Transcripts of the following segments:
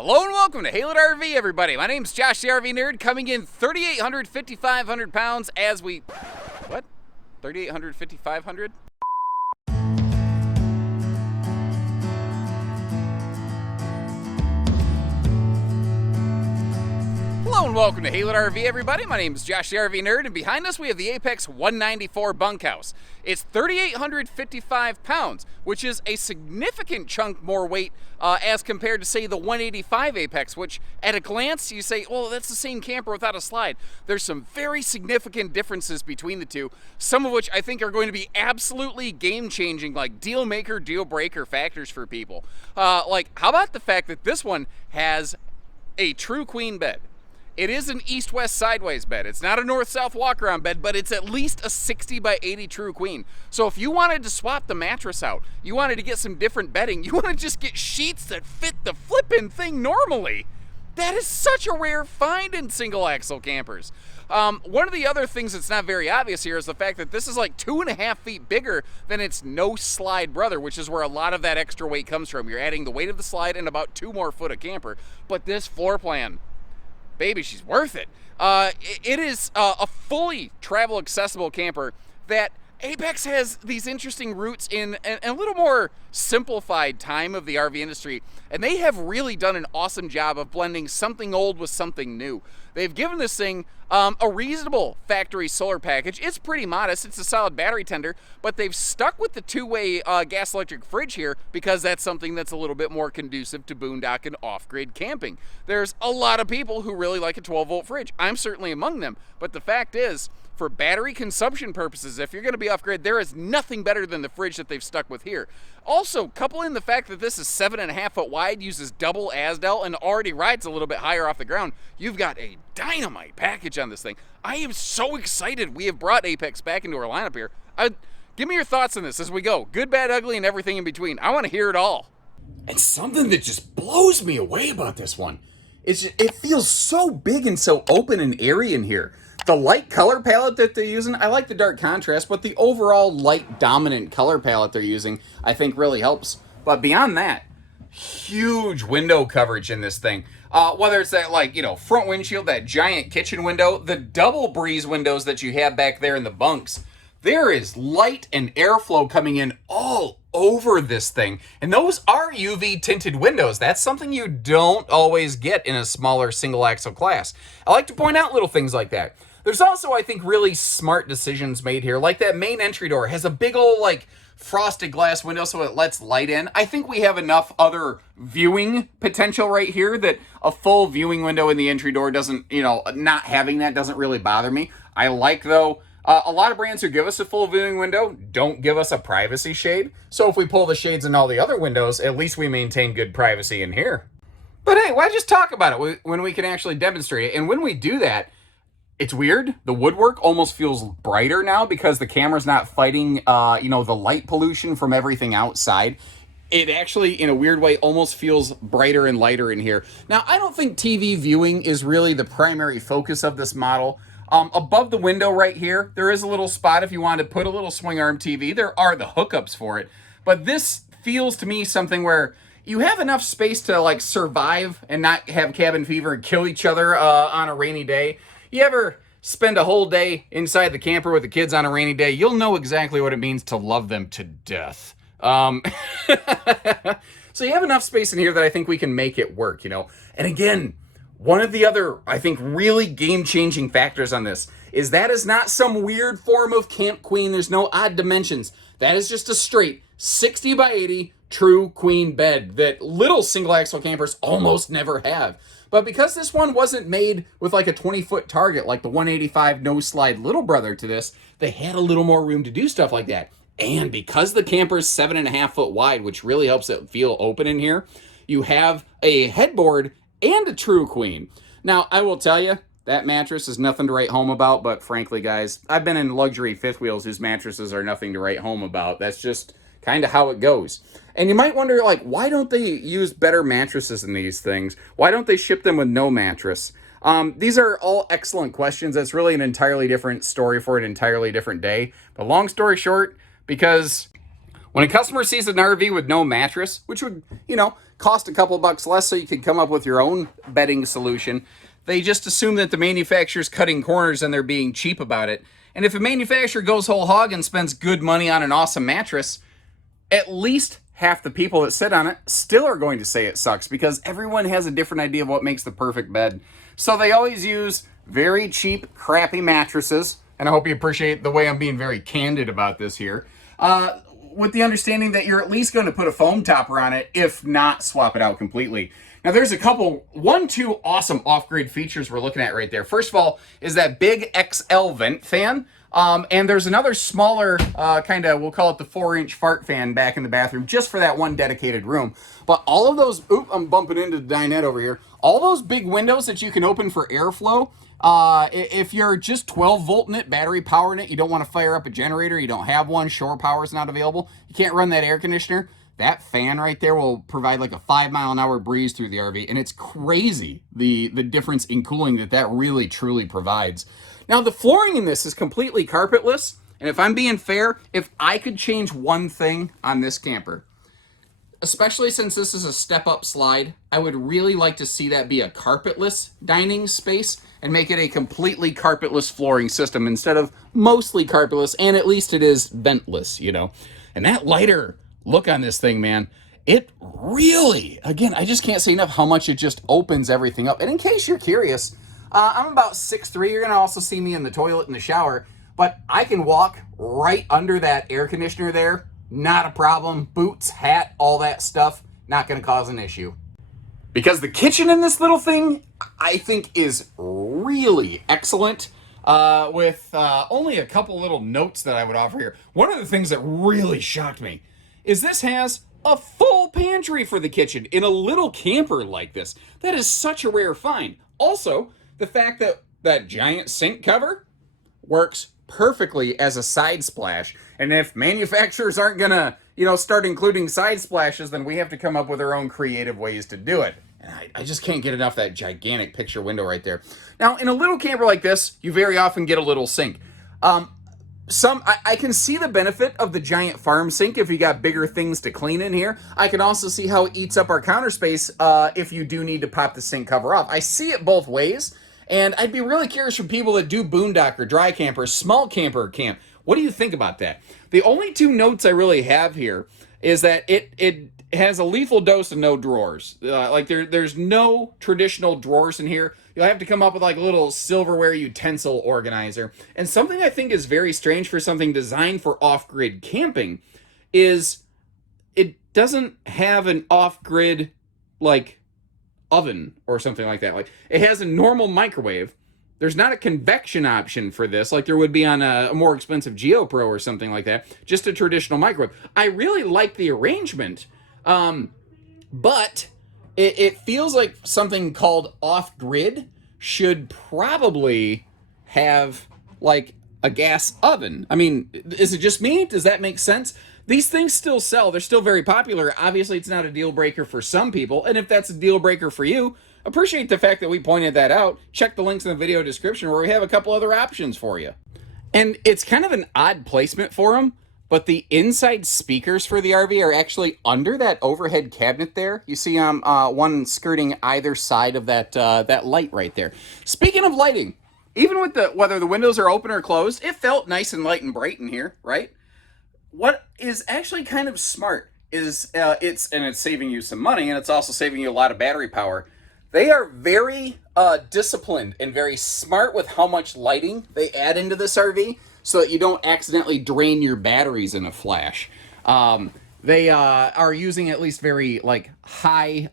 Hello and welcome to Haylett RV, everybody. My name's Josh, the RV Nerd, coming in 3,800, 5,500 pounds as we... What? 3,800, 5,500? Hello and welcome to Haylett RV, everybody. My name is Josh, the RV Nerd, and behind us we have the Apex 194 Bunkhouse. It's 3,855 pounds, which is a significant chunk more weight as compared to, say, the 185 Apex, which at a glance you say, well, that's the same camper without a slide. There's some very significant differences between the two, some of which I think are going to be absolutely game-changing, like deal-maker, deal-breaker factors for people. Like, how about the fact that this one has a true queen bed? It is an east-west sideways bed. It's not a north-south walk-around bed, but it's at least a 60 by 80 true queen. So if you wanted to swap the mattress out, you wanted to get some different bedding, you want to just get sheets that fit the flippin' thing normally, that is such a rare find in single-axle campers. One of the other things that's not very obvious here is the fact that this is like 2.5 feet bigger than its no-slide brother, which is where a lot of that extra weight comes from. You're adding the weight of the slide and about 2 more foot of camper. But this floor plan, baby, she's worth it. It is a fully travel accessible camper that Apex has these interesting roots in a little more simplified time of the RV industry, and they have really done an awesome job of blending something old with something new. They've given this thing a reasonable factory solar package. It's pretty modest. It's a solid battery tender, but they've stuck with the two-way gas electric fridge here because that's something that's a little bit more conducive to boondock and off-grid camping. There's a lot of people who really like a 12-volt fridge. I'm certainly among them, but the fact is, for battery consumption purposes, if you're going to be off-grid, there is nothing better than the fridge that they've stuck with here. Also, couple in the fact that this is 7.5 foot wide, uses double Azdel, and already rides a little bit higher off the ground, you've got a dynamite package on this thing. I am so excited we have brought Apex back into our lineup here. Give me your thoughts on this as we go. Good, bad, ugly, and everything in between. I want to hear it all. And something that just blows me away about this one is it feels so big and so open and airy in here. The light color palette that they're using, I like the dark contrast, but the overall light dominant color palette they're using, I think really helps. But beyond that, huge window coverage in this thing. Whether it's that, like, front windshield, that giant kitchen window, the double breeze windows that you have back there in the bunks, there is light and airflow coming in all over this thing. And those are UV tinted windows. That's something you don't always get in a smaller single axle class. I like to point out little things like that. There's also, I think, really smart decisions made here. Like that main entry door has a big old, frosted glass window so it lets light in. I think we have enough other viewing potential right here that a full viewing window in the entry door doesn't, not having that doesn't really bother me. I like, though, a lot of brands who give us a full viewing window don't give us a privacy shade. So if we pull the shades in all the other windows, at least we maintain good privacy in here. But hey, why just talk about it when we can actually demonstrate it? And when we do that, it's weird. The woodwork almost feels brighter now because the camera's not fighting, the light pollution from everything outside. It actually, in a weird way, almost feels brighter and lighter in here. Now, I don't think TV viewing is really the primary focus of this model. Above the window right here, there is a little spot if you want to put a little swing arm TV. There are the hookups for it. But this feels to me something where you have enough space to, survive and not have cabin fever and kill each other on a rainy day. You ever spend a whole day inside the camper with the kids on a rainy day, you'll know exactly what it means to love them to death. So you have enough space in here that I think we can make it work, And again, one of the other, I think, really game-changing factors on this is that is not some weird form of Camp Queen. There's no odd dimensions. That is just a straight 60 by 80 true queen bed that little single-axle campers almost never have. But because this one wasn't made with a 20-foot target like the 185 no-slide little brother to this, they had a little more room to do stuff like that. And because the camper is 7.5 foot wide, which really helps it feel open in here, you have a headboard and a true queen. Now, I will tell you, that mattress is nothing to write home about, but frankly, guys, I've been in luxury fifth wheels whose mattresses are nothing to write home about. That's just kind of how it goes. And you might wonder, why don't they use better mattresses in these things? Why don't they ship them with no mattress? These are all excellent questions. That's really an entirely different story for an entirely different day. But long story short, because when a customer sees an RV with no mattress, which would, cost a couple bucks less so you can come up with your own bedding solution. They just assume that the manufacturer's cutting corners and they're being cheap about it. And if a manufacturer goes whole hog and spends good money on an awesome mattress, at least half the people that sit on it still are going to say it sucks, because everyone has a different idea of what makes the perfect bed. So they always use very cheap, crappy mattresses, and I hope you appreciate the way I'm being very candid about this here, with the understanding that you're at least going to put a foam topper on it, if not swap it out completely. Now there's a couple, two awesome off-grid features we're looking at right there. First of all is that big XL vent fan. And there's another smaller, we'll call it the 4-inch fart fan back in the bathroom, just for that one dedicated room. But all of those, I'm bumping into the dinette over here. All those big windows that you can open for airflow, if you're just 12 volt in it, battery power in it, you don't want to fire up a generator, you don't have one, shore power is not available, you can't run that air conditioner, that fan right there will provide like a 5-mile-an-hour breeze through the RV. And it's crazy the difference in cooling that really truly provides. Now, the flooring in this is completely carpetless, and if I'm being fair, if I could change one thing on this camper, especially since this is a step-up slide, I would really like to see that be a carpetless dining space and make it a completely carpetless flooring system instead of mostly carpetless, and at least it is ventless, you know. And that lighter look on this thing, man, it really, again, I just can't say enough how much it just opens everything up. And in case you're curious, I'm about 6'3". You're going to also see me in the toilet and the shower, but I can walk right under that air conditioner there. Not a problem. Boots, hat, all that stuff, not going to cause an issue. Because the kitchen in this little thing, I think, is really excellent, with only a couple little notes that I would offer here. One of the things that really shocked me is this has a full pantry for the kitchen in a little camper like this. That is such a rare find. Also, the fact that that giant sink cover works perfectly as a side splash. And if manufacturers aren't gonna, start including side splashes, then we have to come up with our own creative ways to do it. And I just can't get enough of that gigantic picture window right there. Now, in a little camper like this, you very often get a little sink. I can see the benefit of the giant farm sink if you got bigger things to clean in here. I can also see how it eats up our counter space if you do need to pop the sink cover off. I see it both ways, and I'd be really curious from people that do boondock or dry camp or small camper or camp. What do you think about that? The only two notes I really have here is that it has a lethal dose of no drawers. There's no traditional drawers in here. You'll have to come up with like a little silverware utensil organizer. And something I think is very strange for something designed for off-grid camping is it doesn't have an off-grid like oven or something like that. Like, it has a normal microwave. There's not a convection option for this like there would be on a more expensive GeoPro or something like that. Just a traditional microwave. I really like the arrangement, but it feels like something called off-grid should probably have like a gas oven. I mean, is it just me? Does that make sense? These things still sell. They're still very popular. Obviously, it's not a deal breaker for some people. And if that's a deal breaker for you, appreciate the fact that we pointed that out. Check the links in the video description where we have a couple other options for you. And it's kind of an odd placement for them, but the inside speakers for the RV are actually under that overhead cabinet there. You see one skirting either side of that light right there. Speaking of lighting, even with whether the windows are open or closed, it felt nice and light and bright in here, right? What is actually kind of smart is it's saving you some money, and it's also saving you a lot of battery power. They are very disciplined and very smart with how much lighting they add into this RV so that you don't accidentally drain your batteries in a flash. They are using at least very high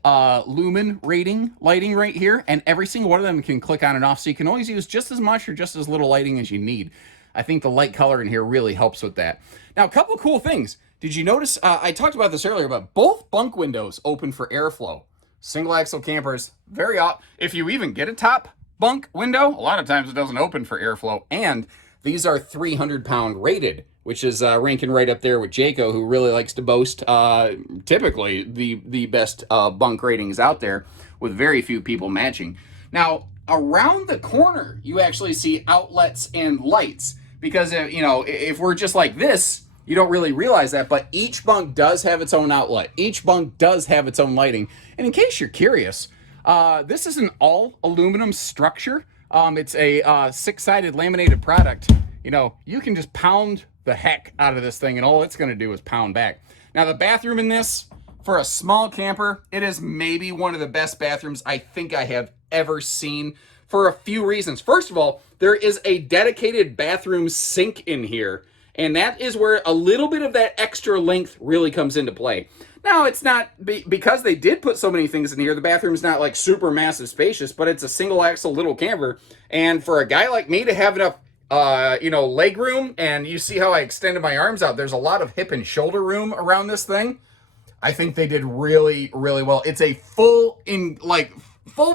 lumen rating lighting right here, and every single one of them can click on and off, so you can always use just as much or just as little lighting as you need. I think the light color in here really helps with that. Now, a couple cool things. Did you notice, I talked about this earlier, but both bunk windows open for airflow. Single axle campers, if you even get a top bunk window, a lot of times it doesn't open for airflow. And these are 300-pound rated, which is ranking right up there with Jayco, who really likes to boast typically the best bunk ratings out there, with very few people matching. Now, around the corner, you actually see outlets and lights, because if we're just like this, You don't really realize that, but each bunk does have its own outlet. Each bunk does have its own lighting. And in case you're curious, this is an all aluminum structure. It's a 6-sided laminated product. You know, you can just pound the heck out of this thing, and all it's going to do is pound back. Now, the bathroom in this, for a small camper, it is maybe one of the best bathrooms I think I have ever seen for a few reasons. First of all, there is a dedicated bathroom sink in here, and that is where a little bit of that extra length really comes into play. Now, it's not, because they did put so many things in here, the bathroom's not like super massive spacious, but it's a single axle little camper, and for a guy like me to have enough leg room, and you see how I extended my arms out, there's a lot of hip and shoulder room around this thing. I think they did really, really well. It's a full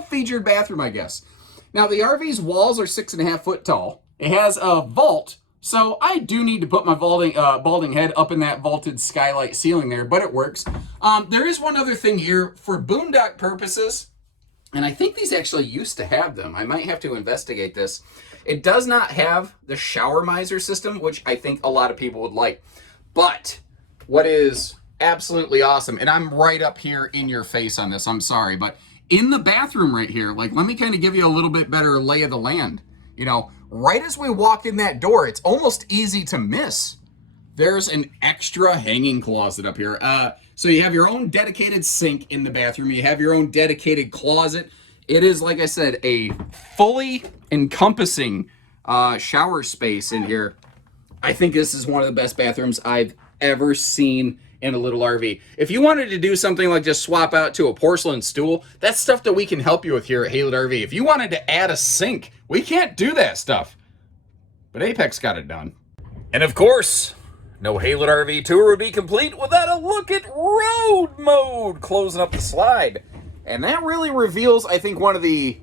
featured bathroom, I guess. Now, the RV's walls are 6.5 foot tall. It has a vault, so I do need to put my balding head up in that vaulted skylight ceiling there, but it works. There is one other thing here for boondock purposes, and I think these actually used to have them. I might have to investigate this. It does not have the shower miser system, which I think a lot of people would like. But what is absolutely awesome, and I'm right up here in your face on this, I'm sorry, but in the bathroom right here, like, let me kind of give you a little bit better lay of the land. You know, right as we walk in that door, it's almost easy to miss. There's an extra hanging closet up here. So you have your own dedicated sink in the bathroom. You have your own dedicated closet. It is, like I said, a fully encompassing shower space in here. I think this is one of the best bathrooms I've ever seen in a little RV. If you wanted to do something like just swap out to a porcelain stool, that's stuff that we can help you with here at Haylett RV. If you wanted to add a sink, we can't do that stuff. But Apex got it done. And of course, no Haylett RV tour would be complete without a look at road mode closing up the slide. And that really reveals, I think, one of the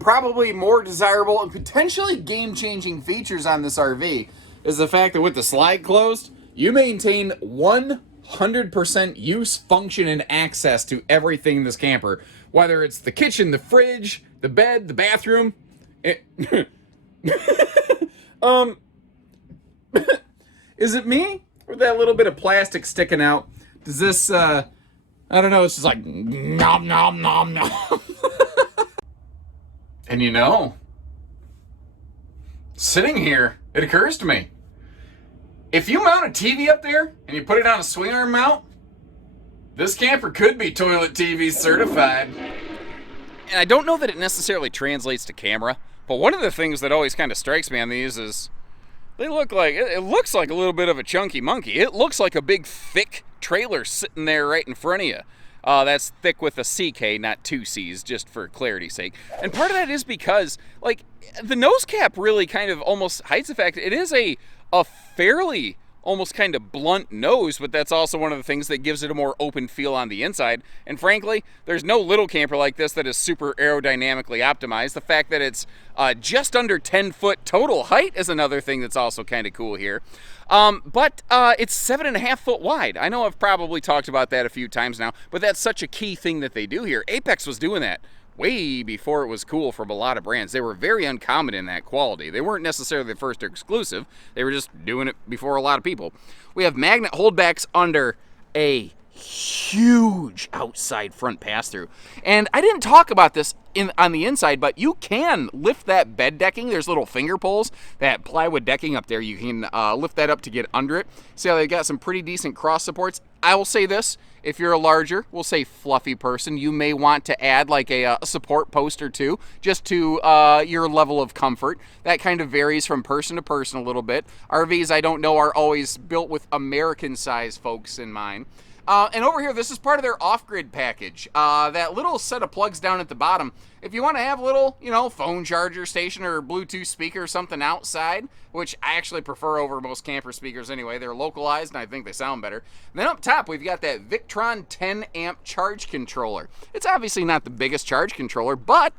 probably more desirable and potentially game-changing features on this RV is the fact that with the slide closed, you maintain 100% use, function, and access to everything in this camper. Whether it's the kitchen, the fridge, the bed, the bathroom. Is it me? Or that little bit of plastic sticking out? Does this, I don't know, it's just like, nom, nom, nom, nom. And you know, sitting here, it occurs to me, if you mount a TV up there and you put it on a swing arm mount, this camper could be toilet TV certified. And I don't know that it necessarily translates to camera, but one of the things that always kind of strikes me on these is they look like, it looks like a little bit of a chunky monkey. It looks like a big, thick trailer sitting there right in front of you. That's thick with a CK, not 2 C's, just for clarity's sake. And part of that is because, like, the nose cap really kind of almost hides the fact it is a fairly almost kind of blunt nose, but that's also one of the things that gives it a more open feel on the inside. And frankly, there's no little camper like this that is super aerodynamically optimized. The fact that it's just under 10 foot total height is another thing that's also kind of cool here. But it's 7.5 foot wide. I know I've probably talked about that a few times now, but that's such a key thing that they do here. Apex was doing that way before it was cool from a lot of brands. They were very uncommon in that quality. They weren't necessarily the first or exclusive. They were just doing it before a lot of people. We have magnet holdbacks under a huge outside front pass-through. And I didn't talk about this on the inside, but you can lift that bed decking. There's little finger pulls, that plywood decking up there. You can lift that up to get under it. See how they've got some pretty decent cross supports? I will say this, if you're a larger, we'll say fluffy person, you may want to add like a support post or two just to your level of comfort. That kind of varies from person to person a little bit. RVs, I don't know, are always built with American-sized folks in mind. And over here, this is part of their off-grid package. That little set of plugs down at the bottom, if you want to have a little, phone charger station or Bluetooth speaker or something outside, which I actually prefer over most camper speakers anyway. They're localized, and I think they sound better. And then up top, we've got that Victron 10-amp charge controller. It's obviously not the biggest charge controller, but,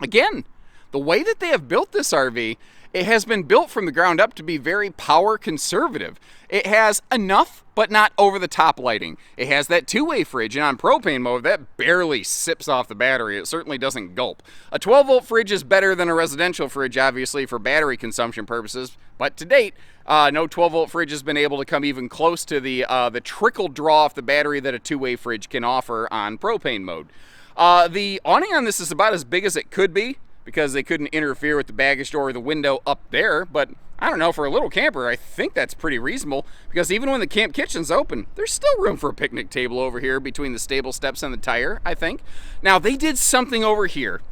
again, the way that they have built this RV, it has been built from the ground up to be very power conservative. It has enough, but not over-the-top lighting. It has that two-way fridge, and on propane mode, that barely sips off the battery. It certainly doesn't gulp. A 12-volt fridge is better than a residential fridge, obviously, for battery consumption purposes, but to date, No 12-volt fridge has been able to come even close to the trickle draw off the battery that a two-way fridge can offer on propane mode. The awning on this is about as big as it could be because they couldn't interfere with the baggage door or the window up there, but I don't know, for a little camper, I think that's pretty reasonable because even when the camp kitchen's open, there's still room for a picnic table over here between the stable steps and the tire, I think. Now, they did something over here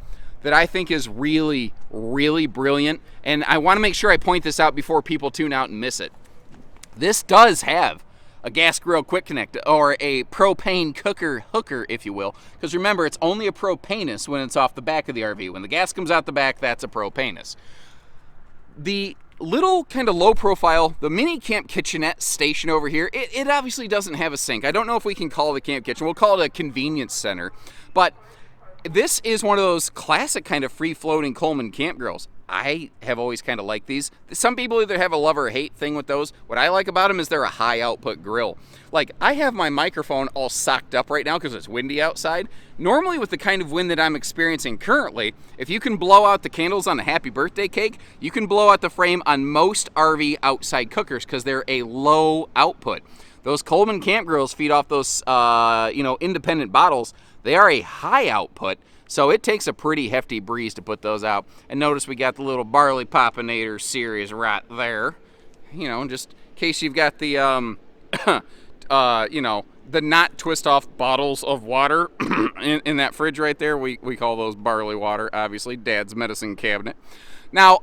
that I think is really, really brilliant, and I want to make sure I point this out before people tune out and miss it. This does have a gas grill quick connect, or a propane cooker hooker, if you will, because remember, it's only a propanus when it's off the back of the RV. When the gas comes out the back, that's a propanus. The little kind of low profile, the mini camp kitchenette station over here, it obviously doesn't have a sink. I don't know if we can call it a camp kitchen. We'll call it a convenience center, but this is one of those classic kind of free-floating Coleman camp grills. I have always kind of liked these. Some people either have a love or a hate thing with those. What I like about them is they're a high output grill. Like, I have my microphone all socked up right now because it's windy outside. Normally with the kind of wind that I'm experiencing currently, if you can blow out the candles on a happy birthday cake, you can blow out the frame on most RV outside cookers because they're a low output. Those Coleman camp grills feed off those independent bottles. They are a high output, so it takes a pretty hefty breeze to put those out. And notice we got the little Barley Poppinator series right there. You know, just in case you've got the, the not twist off bottles of water in that fridge right there. We call those barley water, obviously, Dad's medicine cabinet. Now,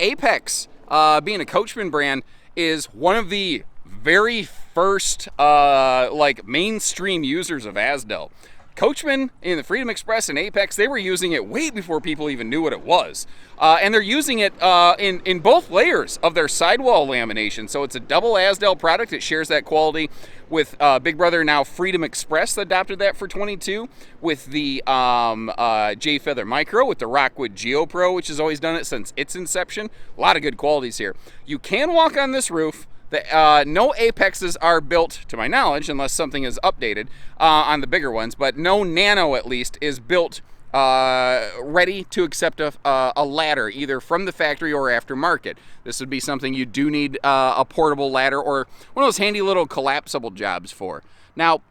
Apex, being a Coachmen brand, is one of the very first, mainstream users of Azdel. Coachmen in the Freedom Express and Apex, they were using it way before people even knew what it was. And they're using it in both layers of their sidewall lamination. So it's a double Azdel product. It shares that quality with Big Brother, now Freedom Express, that adopted that for 22, with the J Feather Micro, with the Rockwood Geo Pro, which has always done it since its inception. A lot of good qualities here. You can walk on this roof. No Apexes are built, to my knowledge, unless something is updated on the bigger ones, but no Nano, at least, is built ready to accept a ladder, either from the factory or aftermarket. This would be something you do need a portable ladder or one of those handy little collapsible jobs for. Now,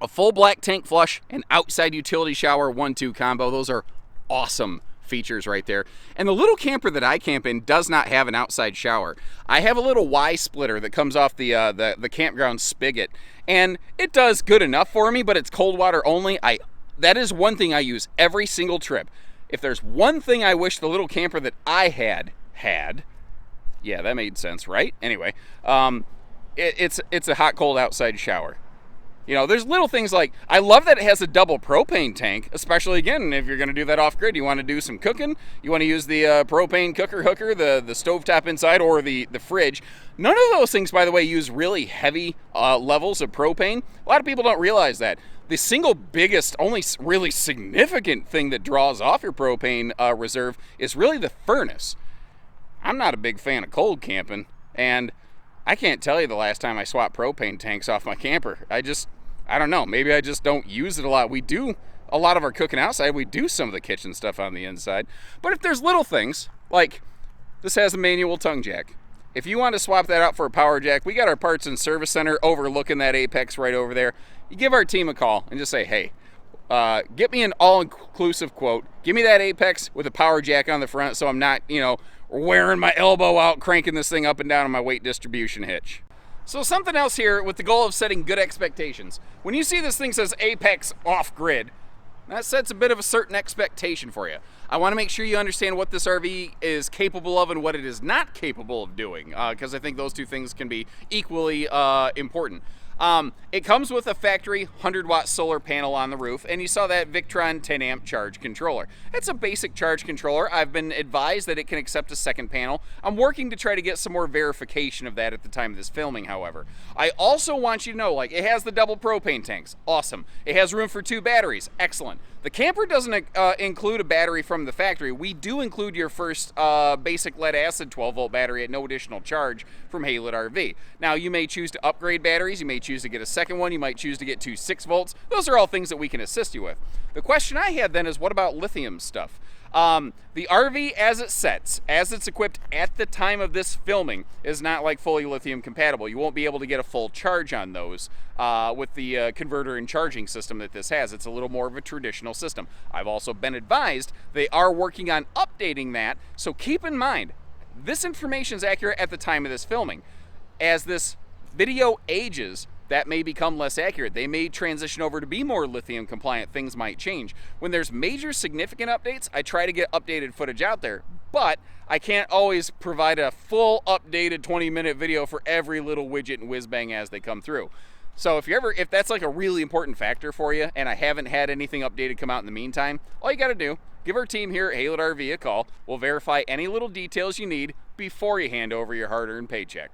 a full black tank flush and outside utility shower 1-2 combo, those are awesome features right there. And the little camper that I camp in does not have an outside shower. I have a little Y splitter that comes off the campground spigot, and it does good enough for me, but it's cold water only. That is one thing I use every single trip. If there's one thing I wish the little camper that I had, yeah, that made sense, right? Anyway, it's a hot cold outside shower. You know, there's little things like, I love that it has a double propane tank, especially, again, if you're going to do that off-grid. You want to do some cooking, you want to use the propane cooker hooker, the stovetop inside, or the fridge. None of those things, by the way, use really heavy levels of propane. A lot of people don't realize that. The single biggest, only really significant thing that draws off your propane reserve is really the furnace. I'm not a big fan of cold camping, and I can't tell you the last time I swapped propane tanks off my camper. I don't know. Maybe I just don't use it a lot. We do a lot of our cooking outside. We do some of the kitchen stuff on the inside. But if there's little things, like this has a manual tongue jack. If you want to swap that out for a power jack, we got our parts and service center overlooking that Apex right over there. You give our team a call and just say, hey, get me an all-inclusive quote. Give me that Apex with a power jack on the front so I'm not, wearing my elbow out, cranking this thing up and down on my weight distribution hitch. So something else here with the goal of setting good expectations. When you see this thing says Apex off-grid, that sets a bit of a certain expectation for you. I want to make sure you understand what this RV is capable of and what it is not capable of doing, because I think those two things can be equally important. It comes with a factory 100-watt solar panel on the roof, and you saw that Victron 10-amp charge controller. It's a basic charge controller. I've been advised that it can accept a second panel. I'm working to try to get some more verification of that at the time of this filming, however. I also want you to know, it has the double propane tanks. Awesome. It has room for 2 batteries. Excellent. The camper doesn't include a battery from the factory. We do include your first basic lead-acid 12-volt battery at no additional charge from Haylett RV. Now, you may choose to upgrade batteries. You may choose to get a second one. You might choose to get 2 6 volts. Those are all things that we can assist you with. The question I had then is, what about lithium stuff? The RV as it sets, as it's equipped at the time of this filming, is not like fully lithium compatible. You won't be able to get a full charge on those with the converter and charging system that this has. It's a little more of a traditional system. I've also been advised they are working on updating that, so keep in mind, this information is accurate at the time of this filming. As this video ages, that may become less accurate. They may transition over to be more lithium compliant. Things might change. When there's major significant updates, I try to get updated footage out there, but I can't always provide a full updated 20-minute video for every little widget and whiz bang as they come through. So if that's like a really important factor for you and I haven't had anything updated come out in the meantime, all you gotta do, give our team here at Haylett RV a call. We'll verify any little details you need before you hand over your hard-earned paycheck.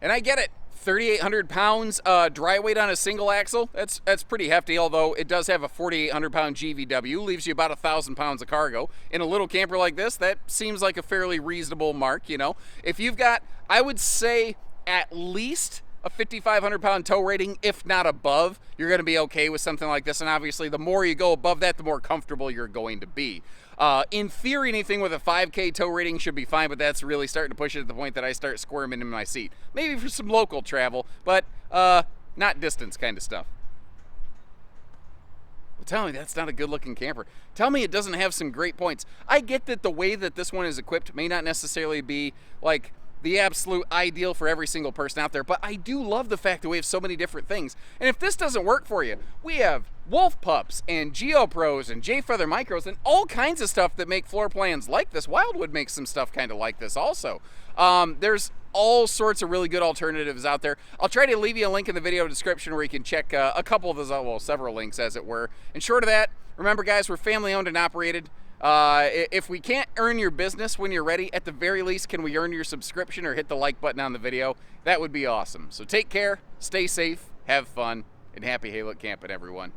And I get it. 3,800 pounds dry weight on a single axle, that's pretty hefty, although it does have a 4,800 pound GVW, leaves you about 1,000 pounds of cargo. In a little camper like this, that seems like a fairly reasonable mark, you know. If you've got, I would say, at least a 5,500 pound tow rating, if not above, you're gonna be okay with something like this, and obviously the more you go above that, the more comfortable you're going to be. In theory, anything with a 5K tow rating should be fine, but that's really starting to push it to the point that I start squirming in my seat. Maybe for some local travel, but not distance kind of stuff. But tell me that's not a good looking camper. Tell me it doesn't have some great points. I get that the way that this one is equipped may not necessarily be like the absolute ideal for every single person out there, but I do love the fact that we have so many different things. And if this doesn't work for you, we have Wolf Pups and GeoPros and J-Feather Micros and all kinds of stuff that make floor plans like this. Wildwood makes some stuff kind of like this also. There's all sorts of really good alternatives out there. I'll try to leave you a link in the video description where you can check a couple of those, well, several links as it were. And short of that, remember guys, we're family owned and operated. If we can't earn your business when you're ready, at the very least, can we earn your subscription or hit the like button on the video? That would be awesome. So take care, stay safe, have fun, and happy Haylett camping, everyone.